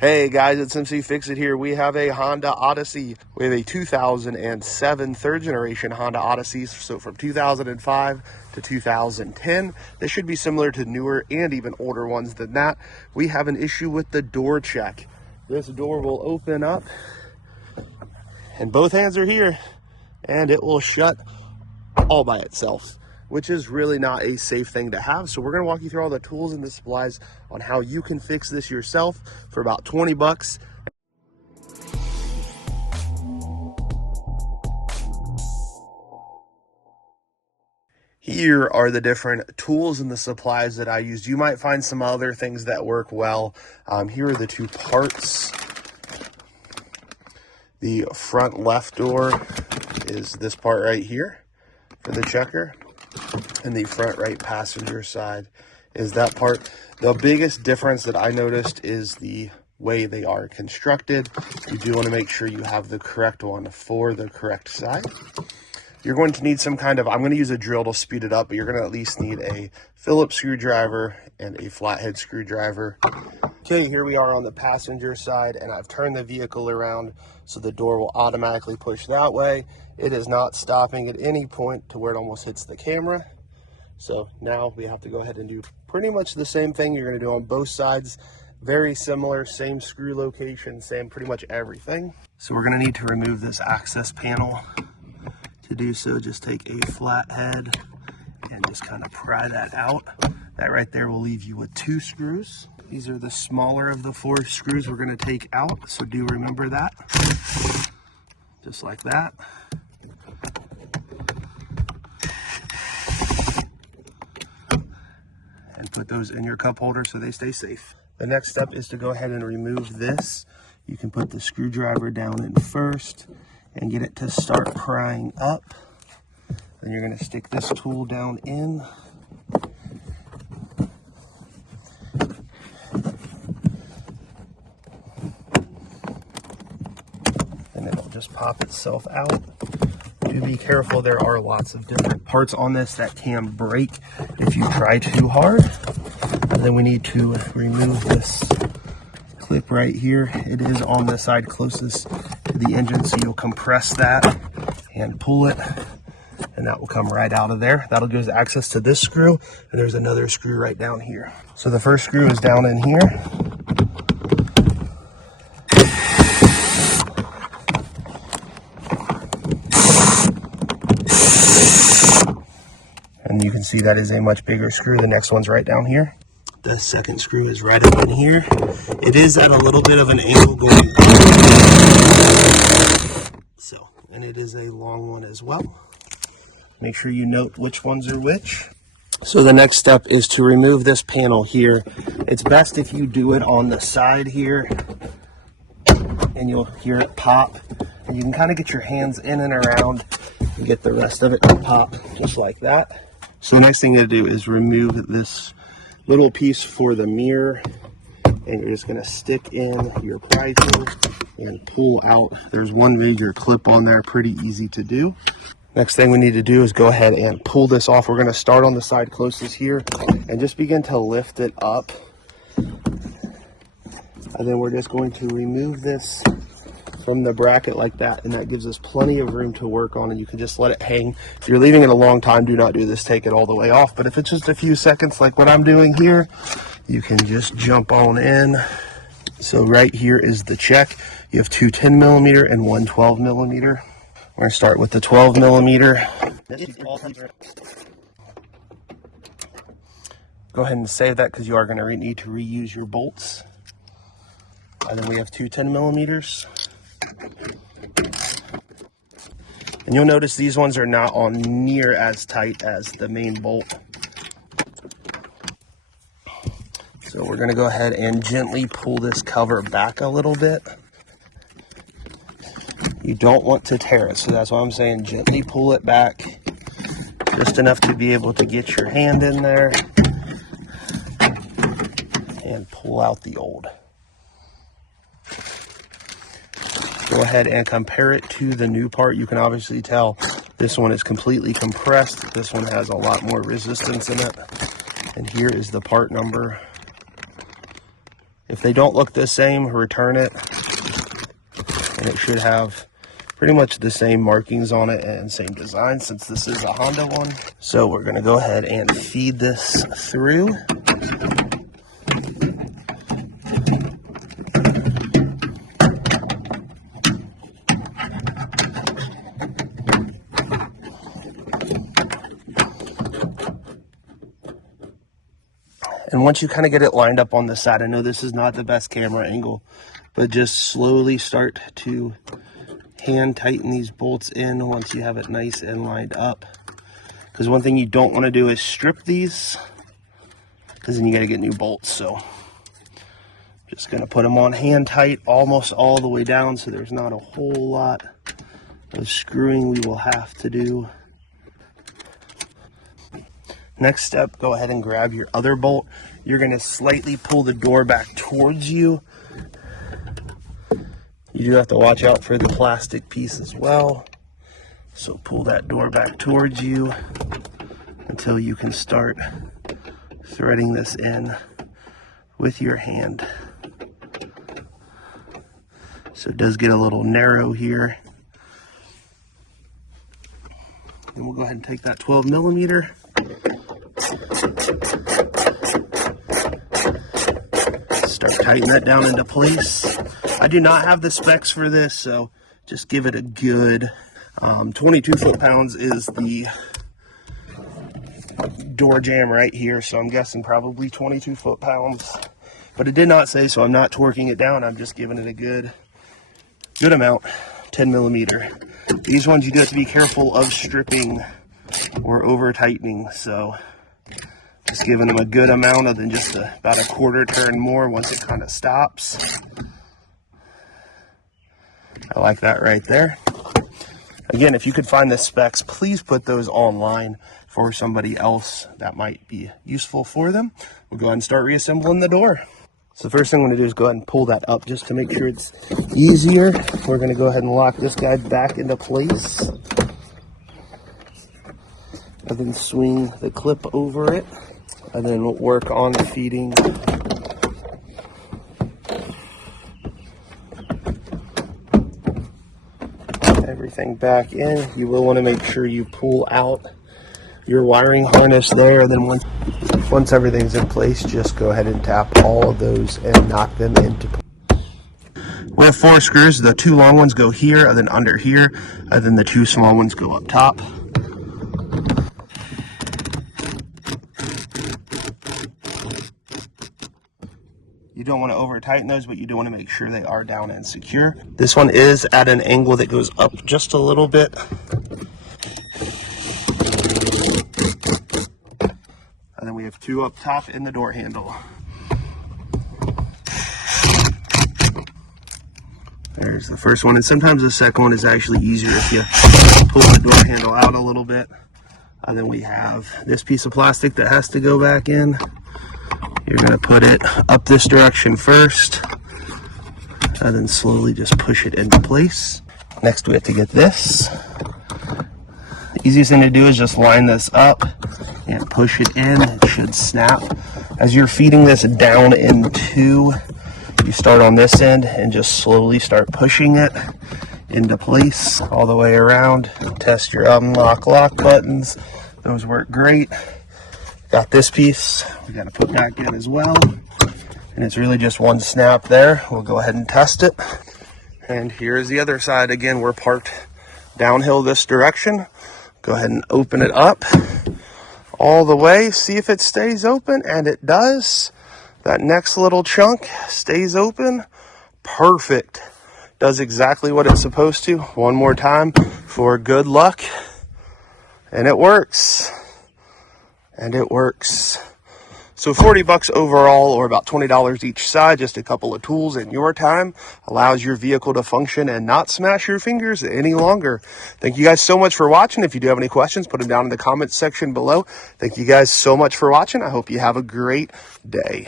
Hey guys, it's MC Fix-It here. We have a Honda Odyssey. We have a 2007 third generation Honda Odysseys. So from 2005 to 2010, this should be similar to newer and even older ones than that. We have an issue with the door check. This door will open up and both hands are here and it will shut all by itself, which is really not a safe thing to have. So we're gonna walk you through all the tools and the supplies on how you can fix this yourself for about 20 bucks. Here are the different tools and the supplies that I used. You might find some other things that work well. Here are the two parts. The front left door is this part right here for the checker. And the front right passenger side is that part. The biggest difference that I noticed is the way they are constructed. You do want to make sure you have the correct one for the correct side. You're going to need some kind of, I'm going to use a drill to speed it up, but you're going to at least need a Phillips screwdriver and a flathead screwdriver. Okay, here we are on the passenger side, and I've turned the vehicle around so the door will automatically push that way. It is not stopping at any point to where it almost hits the camera. So now we have to go ahead and do pretty much the same thing you're going to do on both sides. Very similar, same screw location, same pretty much everything. So we're going to need to remove this access panel. To do so, just take a flathead and just kind of pry that out. That right there will leave you with 2 screws. These are the smaller of the 4 screws we're going to take out, so do remember that. Just like that. And put those in your cup holder so they stay safe. The next step is to go ahead and remove this. You can put the screwdriver down in first and get it to start prying up. Then you're going to stick this tool down in. And it'll just pop itself out. Do be careful, there are lots of different parts on this that can break if you try too hard. And then we need to remove this clip right here. It is on the side closest to the engine, so you'll compress that and pull it, and that will come right out of there. That'll give us access to this screw, and there's another screw right down here. So the first screw is down in here. And you can see that is a much bigger screw. The next one's right down here. The second screw is right up in here. It is at a little bit of an angle going up. So, and it is a long one as well. Make sure you note which ones are which. So the next step is to remove this panel here. It's best if you do it on the side here, and you'll hear it pop. And you can kind of get your hands in and around and get the rest of it to pop just like that. So the next thing to do is remove this little piece for the mirror, and you're just going to stick in your pry tool and pull out. There's one major clip on there, pretty easy to do. Next thing we need to do is go ahead and pull this off. We're going to start on the side closest here and just begin to lift it up, and then we're just going to remove this from the bracket like that, and that gives us plenty of room to work on, and you can just let it hang. If you're leaving it a long time, do not do this, take it all the way off. But if it's just a few seconds like what I'm doing here, you can just jump on in. So right here is the check. You have 2 10mm and 1 12mm. We're going to start with the 12mm. Go ahead and save that because you are going to need to reuse your bolts. And then we have 2 10mm. And you'll notice these ones are not on near as tight as the main bolt. So we're going to go ahead and gently pull this cover back a little bit. You don't want to tear it, so that's why I'm saying gently pull it back, just enough to be able to get your hand in there and pull out the old. Go ahead and compare it to the new part. You can obviously tell this one is completely compressed. This one has a lot more resistance in it. And here is the part number. If they don't look the same, return it. And it should have pretty much the same markings on it and same design since this is a Honda one. So we're gonna go ahead and feed this through. And once you kind of get it lined up on the side, I know this is not the best camera angle, but just slowly start to hand tighten these bolts in once you have it nice and lined up. Because one thing you don't want to do is strip these, because then you got to get new bolts. So just going to put them on hand tight almost all the way down, so there's not a whole lot of screwing we will have to do. Next step, go ahead and grab your other bolt. You're going to slightly pull the door back towards you. You do have to watch out for the plastic piece as well. So pull that door back towards you until you can start threading this in with your hand. So it does get a little narrow here. And we'll go ahead and take that 12 millimeter. Start tightening that down into place. I do not have the specs for this, so just give it a good 22 foot-pounds is the door jamb right here, so I'm guessing probably 22 foot-pounds. But it did not say, so I'm not torquing it down. I'm just giving it a good amount, 10 millimeter. These ones you do have to be careful of stripping or over tightening, so just giving them a good amount of than just about a quarter turn more once it kind of stops. I like that right there. Again, if you could find the specs, please put those online for somebody else that might be useful for them. We'll go ahead and start reassembling the door. So the first thing I'm going to do is go ahead and pull that up just to make sure it's easier. We're going to go ahead and lock this guy back into place. And then swing the clip over it. And then we'll work on feeding everything back in. You will want to make sure you pull out your wiring harness there. And then once everything's in place, just go ahead and tap all of those and knock them into place. We have 4 screws. The 2 long ones go here, and then under here, and then the 2 small ones go up top. You don't want to over tighten those, but you do want to make sure they are down and secure. This one is at an angle that goes up just a little bit. And then we have 2 up top in the door handle. There's the first one, and sometimes the second one is actually easier if you pull the door handle out a little bit. And then we have this piece of plastic that has to go back in. You're going to put it up this direction first, and then slowly just push it into place. Next we have to get this. The easiest thing to do is just line this up and push it in. It should snap. As you're feeding this down into, you start on this end and just slowly start pushing it into place all the way around. Test your unlock lock buttons. Those work great. Got this piece we got to put back in as well, and it's really just one snap there. We'll go ahead and test it. And here's the other side. Again, we're parked downhill this direction. Go ahead and open it up all the way, see if it stays open, and it does. That next little chunk stays open. Perfect. Does exactly what it's supposed to. One more time for good luck, and it works. And it works. So 40 bucks overall, or about $20 each side, just a couple of tools in your time, allows your vehicle to function and not smash your fingers any longer. Thank you guys so much for watching. If you do have any questions, put them down in the comments section below. Thank you guys so much for watching. I hope you have a great day.